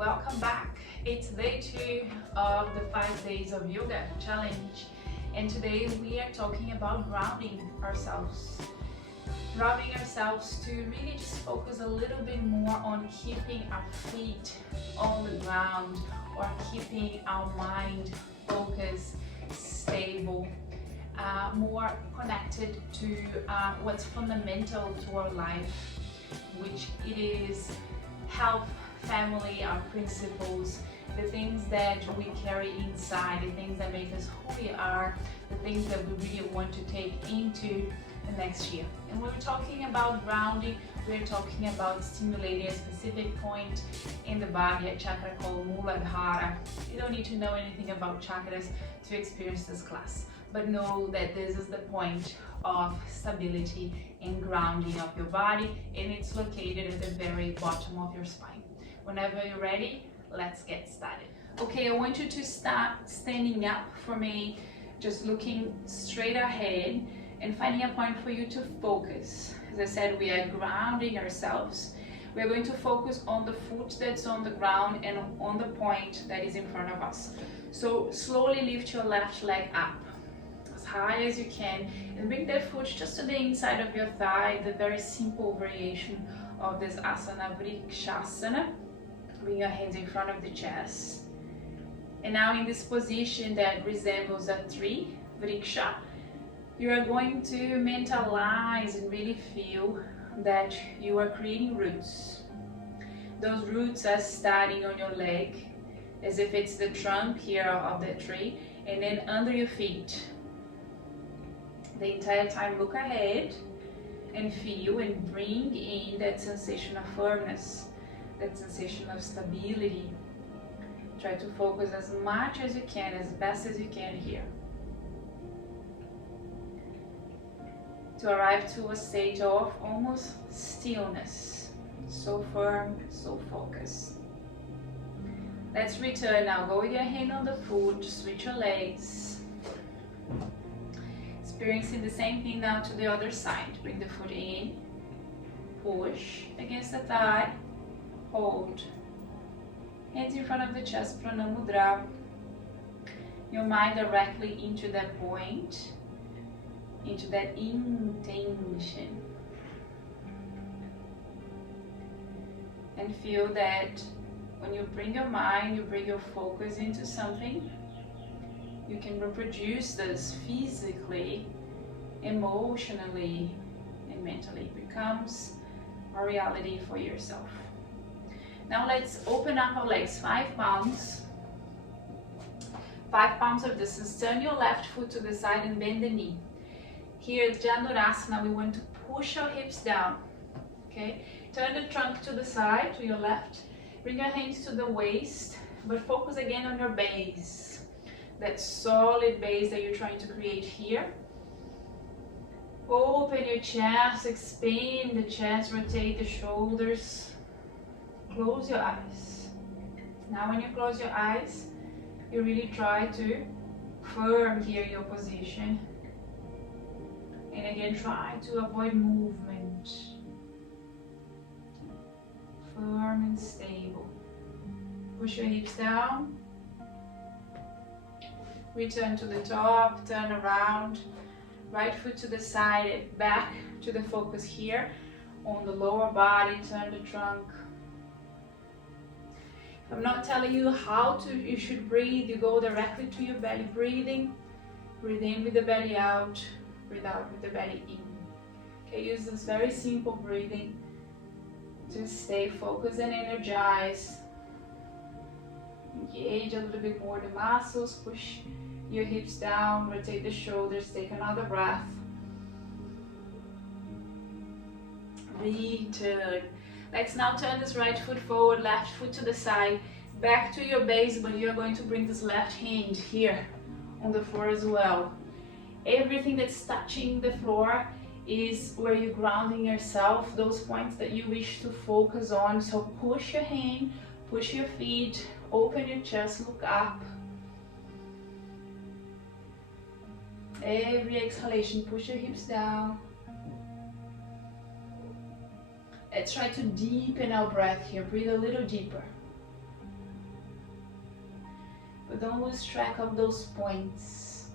welcome back. It's day 2 of the 5 days of yoga challenge, and today we are talking about grounding ourselves. Grounding ourselves to really just focus a little bit more on keeping our feet on the ground or keeping our mind focused, stable, more connected to what's fundamental to our life, which it is health, family, our principles, the things that we carry inside, the things that make us who we are, the things that we really want to take into the next year. And when we're talking about grounding, we're talking about stimulating a specific point in the body, a chakra called Muladhara. You don't need to know anything about chakras to experience this class, but know that this is the point of stability and grounding of your body, and it's located at the very bottom of your spine. Whenever you're ready, let's get started. Okay, I want you to start standing up for me, just looking straight ahead and finding a point for you to focus. As I said, we are grounding ourselves. We are going to focus on the foot that's on the ground and on the point that is in front of us. So slowly lift your left leg up as high as you can and bring that foot just to the inside of your thigh, the very simple variation of this asana, Vrikshasana. Bring your hands in front of the chest. And now in this position that resembles a tree, Vriksha, you are going to mentalize and really feel that you are creating roots. Those roots are starting on your leg, as if it's the trunk here of the tree, and then under your feet. The entire time look ahead and feel and bring in that sensation of firmness, that sensation of stability. Try to focus as much as you can, as best as you can here, to arrive to a state of almost stillness. So firm, so focused. Let's return now. Go with your hand on the foot, switch your legs. Experiencing the same thing now to the other side. Bring the foot in, push against the thigh, hold. Hands in front of the chest, Pranamudra. Your mind directly into that point, into that intention. And feel that when you bring your mind, you bring your focus into something, you can reproduce this physically, emotionally, and mentally. It becomes a reality for yourself. Now let's open up our legs, 5 palms. 5 palms of distance. Turn your left foot to the side and bend the knee. Here, Dhanurasana, we want to push our hips down. Okay? Turn the trunk to the side, to your left. Bring your hands to the waist, but focus again on your base. That solid base that you're trying to create here. Open your chest, expand the chest, rotate the shoulders. Close your eyes. Now when you close your eyes, you really try to firm here your position. And again, try to avoid movement. Firm and stable. Push your hips down. Return to the top, turn around. Right foot to the side, back to the focus here. On the lower body, turn the trunk. I'm not telling you how you should breathe. You go directly to your belly breathing. Breathe in with the belly out. Breathe out with the belly in. Okay, use this very simple breathing to stay focused and energized. Engage a little bit more the muscles. Push your hips down. Rotate the shoulders. Take another breath. Return. Let's now turn this right foot forward, left foot to the side, back to your base, but you're going to bring this left hand here on the floor as well. Everything that's touching the floor is where you're grounding yourself, those points that you wish to focus on. So push your hand, push your feet, open your chest, look up. Every exhalation, push your hips down. Let's try to deepen our breath here. Breathe a little deeper. but don't lose track of those points.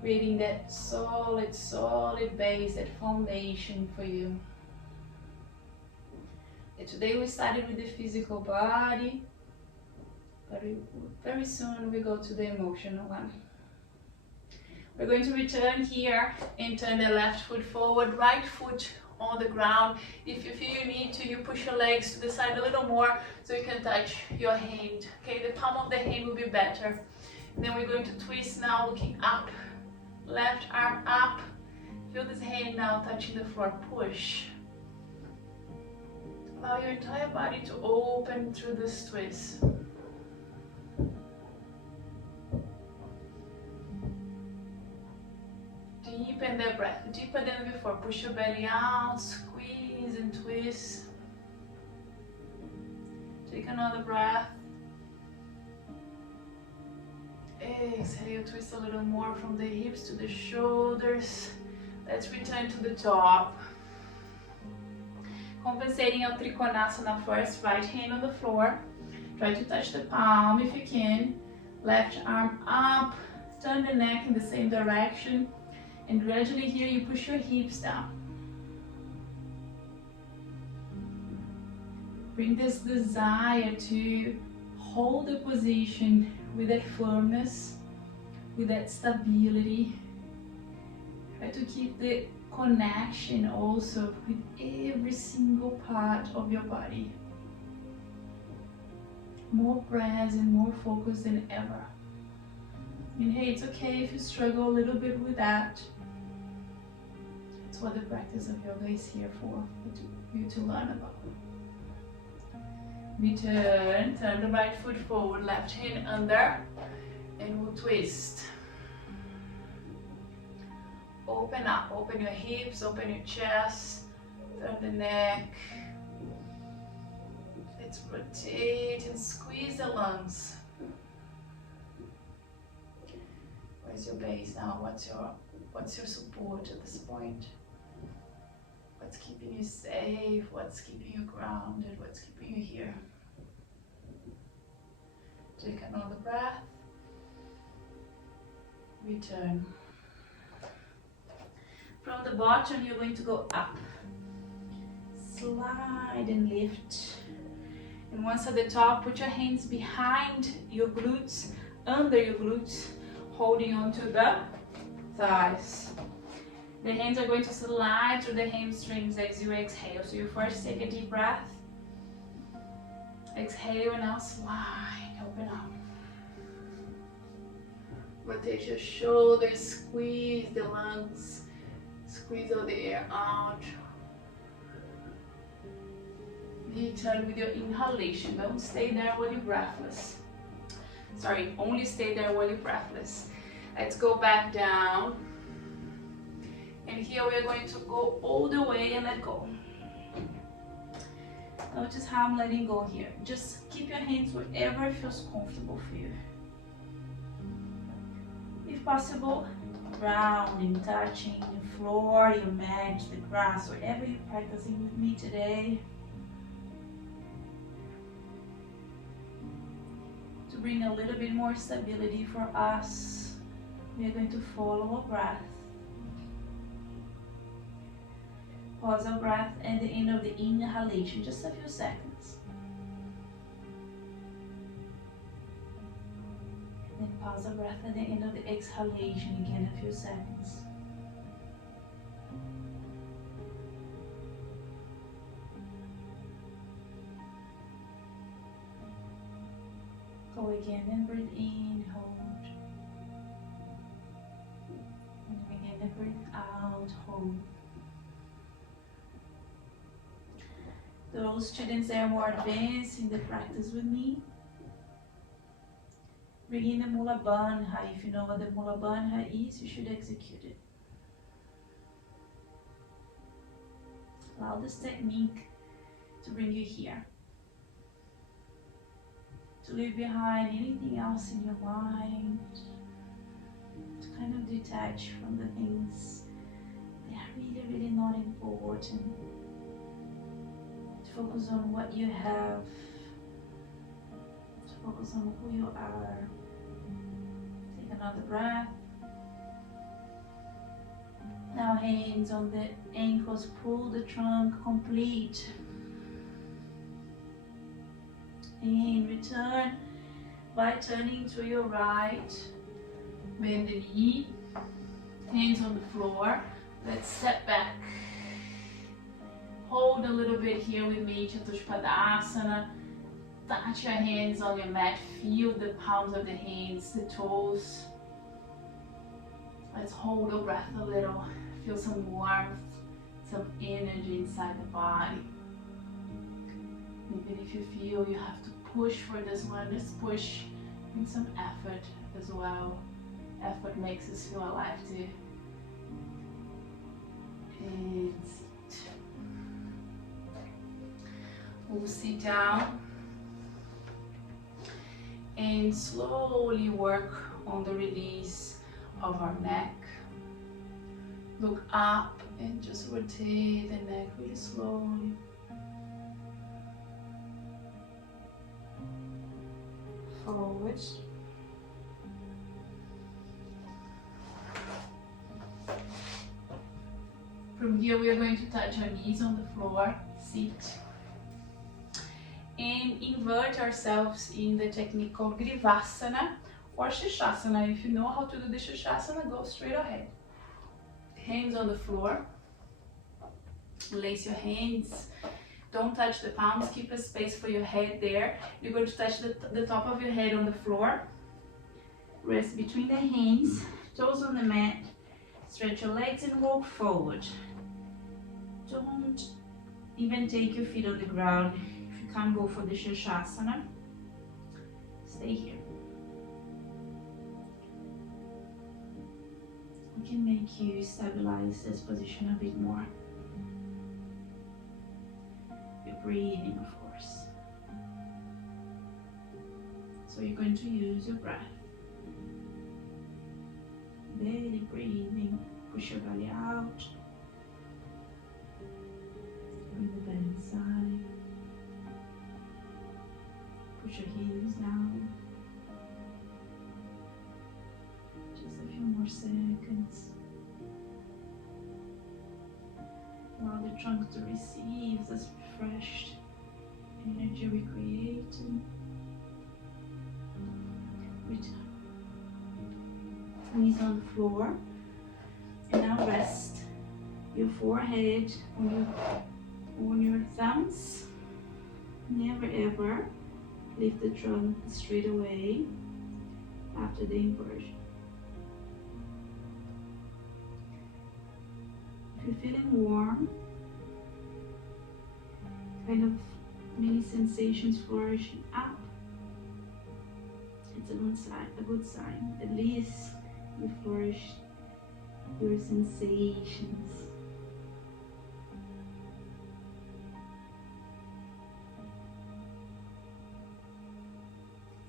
Creating that solid base, that foundation for you. And today we started with the physical body, but very soon we go to the emotional one. We're going to return here and turn the left foot forward, right foot on the ground. If you feel you need to, you push your legs to the side a little more so you can touch your hand. Okay, the palm of the hand will be better. And then we're going to twist now, looking up. Left arm up. Feel this hand now touching the floor. Push. Allow your entire body to open through this twist. Deepen the breath, deeper than before. Push your belly out, squeeze and twist. Take another breath. Exhale, twist a little more from the hips to the shoulders. Let's return to the top. Compensating our Trikonasana first, right hand on the floor. Try to touch the palm if you can. Left arm up, turn the neck in the same direction. And gradually here you push your hips down. Bring this desire to hold the position with that firmness, with that stability. Try to keep the connection also with every single part of your body. More present, more focused than ever. And hey, it's okay if you struggle a little bit with that. That's what the practice of yoga is here for you to learn about. Return, turn the right foot forward, left hand under, and we'll twist. Open up, open your hips, open your chest, turn the neck. Let's rotate and squeeze the lungs. Where's your base now? What's your support at this point? What's keeping you safe? What's keeping you grounded? What's keeping you here? Take another breath. Return. From the bottom, you're going to go up. Slide and lift. And once at the top, put your hands behind your glutes, under your glutes, holding onto the thighs. The hands are going to slide through the hamstrings as you exhale. So you first take a deep breath. Exhale and now slide, open up. Rotate your shoulders, squeeze the lungs, squeeze all the air out. Return with your inhalation. Don't stay there while you're breathless. Sorry, only stay there while you're breathless. Let's go back down. And here we're going to go all the way and let go. Notice how I'm letting go here. Just keep your hands wherever feels comfortable for you. If possible, grounding, touching the floor, your mat, the grass, whatever you're practicing with me today. To bring a little bit more stability for us, we're going to follow our breath. Pause our breath at the end of the inhalation, just a few seconds. Then pause our breath at the end of the exhalation, again a few seconds. Go again and breathe in, hold. And again and breathe out, hold. Those students that are more advanced in the practice with me, bring in the Mula Bandha. If you know what the Mula Bandha is, you should execute it. Allow this technique to bring you here. To leave behind anything else in your mind. To kind of detach from the things that are really not important. Focus on what you have. Focus on who you are. Take another breath. Now hands on the ankles, pull the trunk complete. And return by turning to your right. Bend the knee, hands on the floor. Let's step back. Hold a little bit here with me, Chaturpadasana. Touch your hands on your mat, feel the palms of the hands, the toes. Let's hold our breath a little, feel some warmth, some energy inside the body. Even if you feel you have to push for this one, just push in some effort as well. Effort makes us feel alive too. And sit. We'll sit down and slowly work on the release of our neck. Look up and just rotate the neck really slowly. Forward. From here we are going to touch our knees on the floor, sit, and invert ourselves in the technique called Grivasana or Shirshasana. If you know how to do the Shirshasana, go straight ahead. Hands on the floor, lace your hands, don't touch the palms, keep a space for your head there. You're going to touch the top of your head on the floor, rest between the hands, toes on the mat, stretch your legs and walk forward. Don't even take your feet on the ground. If you can't go for the Shirshasana, stay here. We can make you stabilize this position a bit more. You're breathing, of course. So you're going to use your breath. Belly breathing, push your belly out. Bring the belly inside. Push your heels down. Just a few more seconds. Allow the trunk to receive this refreshed energy we created. Return. Knees on the floor. And now rest your forehead on your thumbs. Never ever lift the trunk straight away after the inversion. If you're feeling warm, kind of many sensations flourishing up, it's a good sign. At least you flourish your sensations.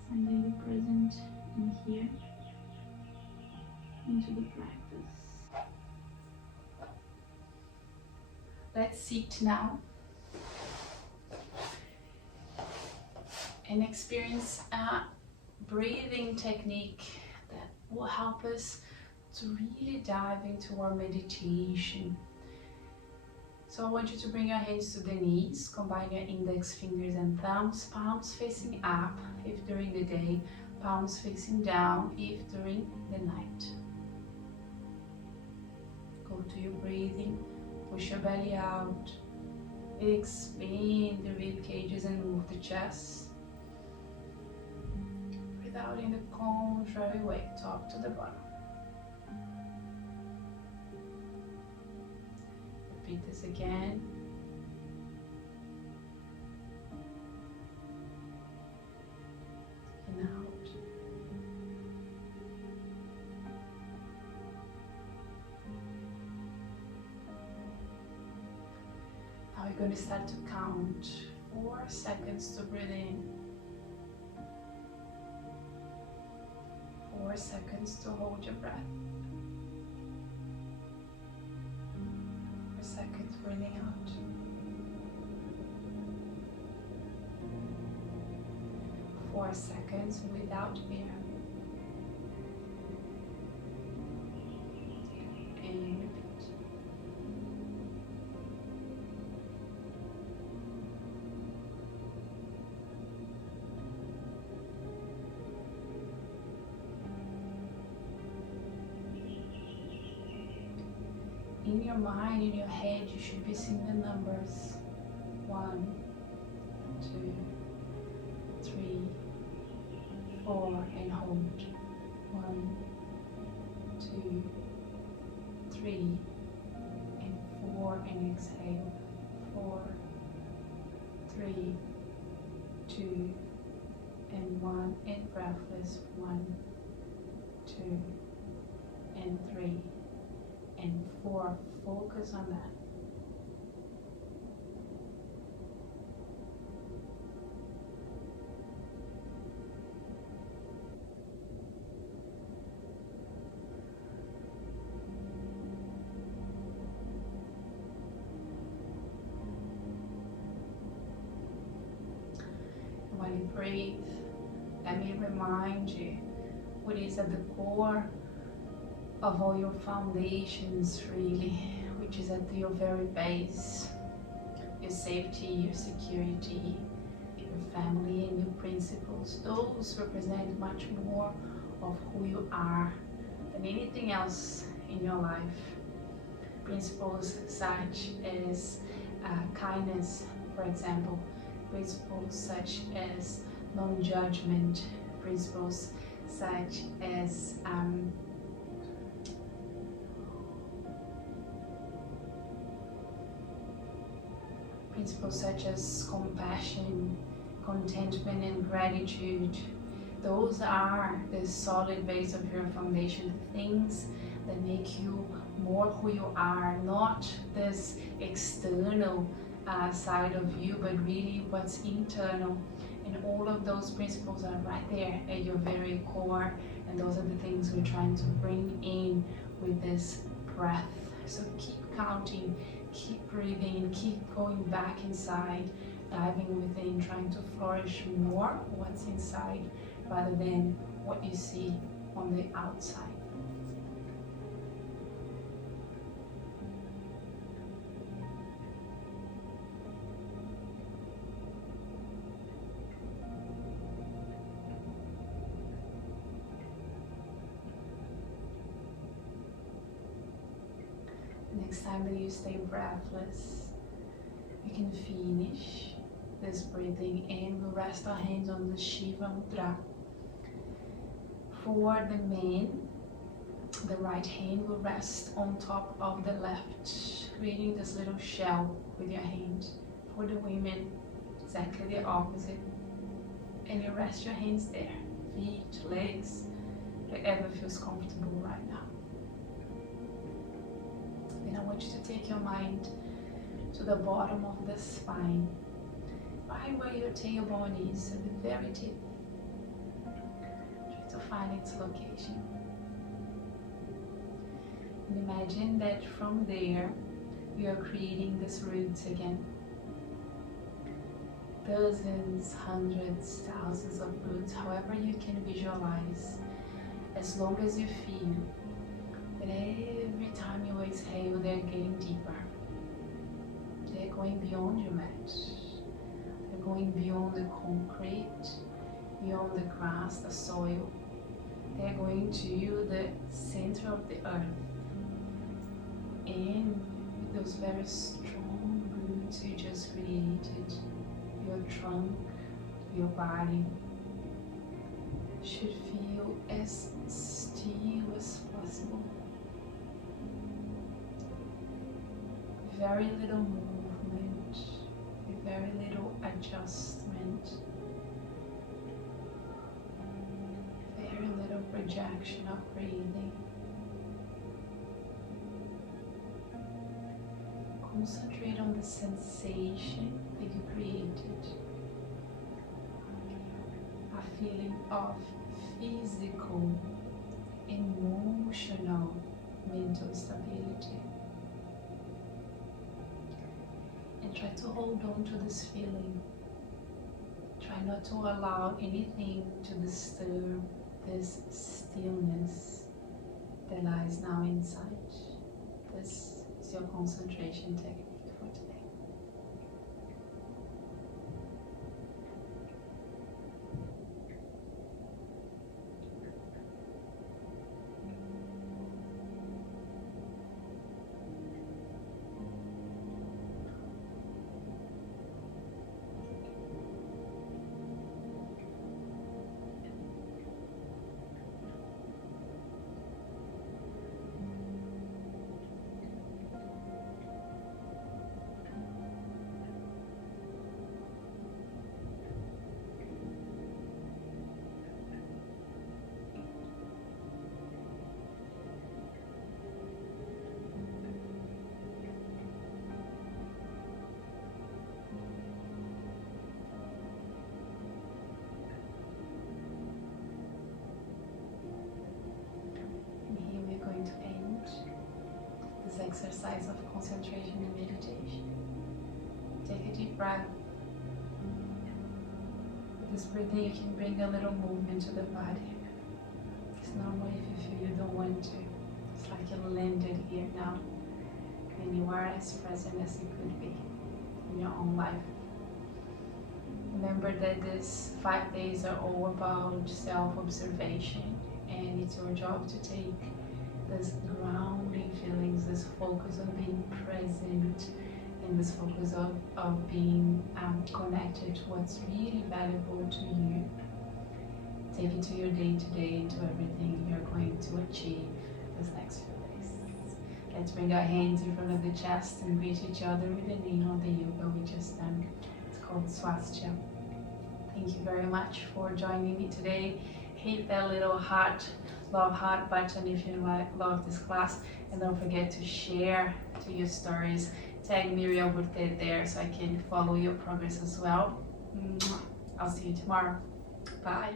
Sign that you're present in here, into the practice. Let's sit now and experience a breathing technique that will help us to really dive into our meditation. So I want you to bring your hands to the knees, combine your index fingers and thumbs, palms facing up if during the day, palms facing down if during the night. Go to your breathing, push your belly out, expand the rib cages and move the chest. Breathe out in the contrary way, top to the bottom. Repeat this again. And out. Now we're going to start to count 4 seconds to breathe in, 4 seconds to hold your breath, 4 seconds breathing out, 4 4 seconds without air. And repeat. In your mind, in your head, you should be seeing the numbers. 1, 2, 3, 4, and hold. 1, 2, 3, and 4, and exhale. 4, 3, 2, and 1, and breathless. 1, 2, and 3, and 4. Focus on that. When you breathe, let me remind you what is at the core of all your foundations, really, which is at your very base. Your safety, your security, your family, and your principles. Those represent much more of who you are than anything else in your life. Principles such as kindness, for example, principles such as non-judgment, principles such as principles such as compassion, contentment, and gratitude. Those are the solid base of your foundation, the things that make you more who you are, not this external side of you, but really what's internal. And all of those principles are right there at your very core, and those are the things we're trying to bring in with this breath. So keep counting, keep breathing, keep going back inside, diving within, trying to flourish more what's inside rather than what you see on the outside. Next time that you stay breathless, you can finish this breathing and we'll rest our hands on the Shiva Mudra. For the men, the right hand will rest on top of the left, creating this little shell with your hand. For the women, exactly the opposite. And you rest your hands there, feet, legs, wherever feels comfortable right now. Then I want you to take your mind to the bottom of the spine, right where your tailbone is, at the very tip. Try to find its location. And imagine that from there, you are creating this roots again. Dozens, hundreds, thousands of roots, however you can visualize, as long as you feel that every time you exhale, they're getting deeper. They're going beyond your mat. They're going beyond the concrete, beyond the grass, the soil. They're going to the center of the earth. And with those very strong roots you just created, your trunk, your body should feel as still as possible. Very little movement, very little adjustment, very little projection of breathing. Concentrate on the sensation that you created, a feeling of physical, emotional, mental stability. And try to hold on to this feeling. Try not to allow anything to disturb this stillness that lies now inside. This is your concentration technique for today. Exercise of concentration and meditation. Take a deep breath. With this breathing, you can bring a little movement to the body. It's normal if you feel you don't want to. It's like you landed here now, and you are as present as you could be in your own life. Remember that these 5 days are all about self-observation, and it's your job to take this grounding feelings, this focus on being present, and this focus of being connected to what's really valuable to you. Take it to your day-to-day, to everything you're going to achieve this next few days. Let's bring our hands in front of the chest and greet each other with the name of the yoga we just done. It's called Swastika. Thank you very much for joining me today. Hit that little love heart button if you love this class, and don't forget to share to your stories. Tag Muriel Burte there so I can follow your progress as well. I'll see you tomorrow. Bye.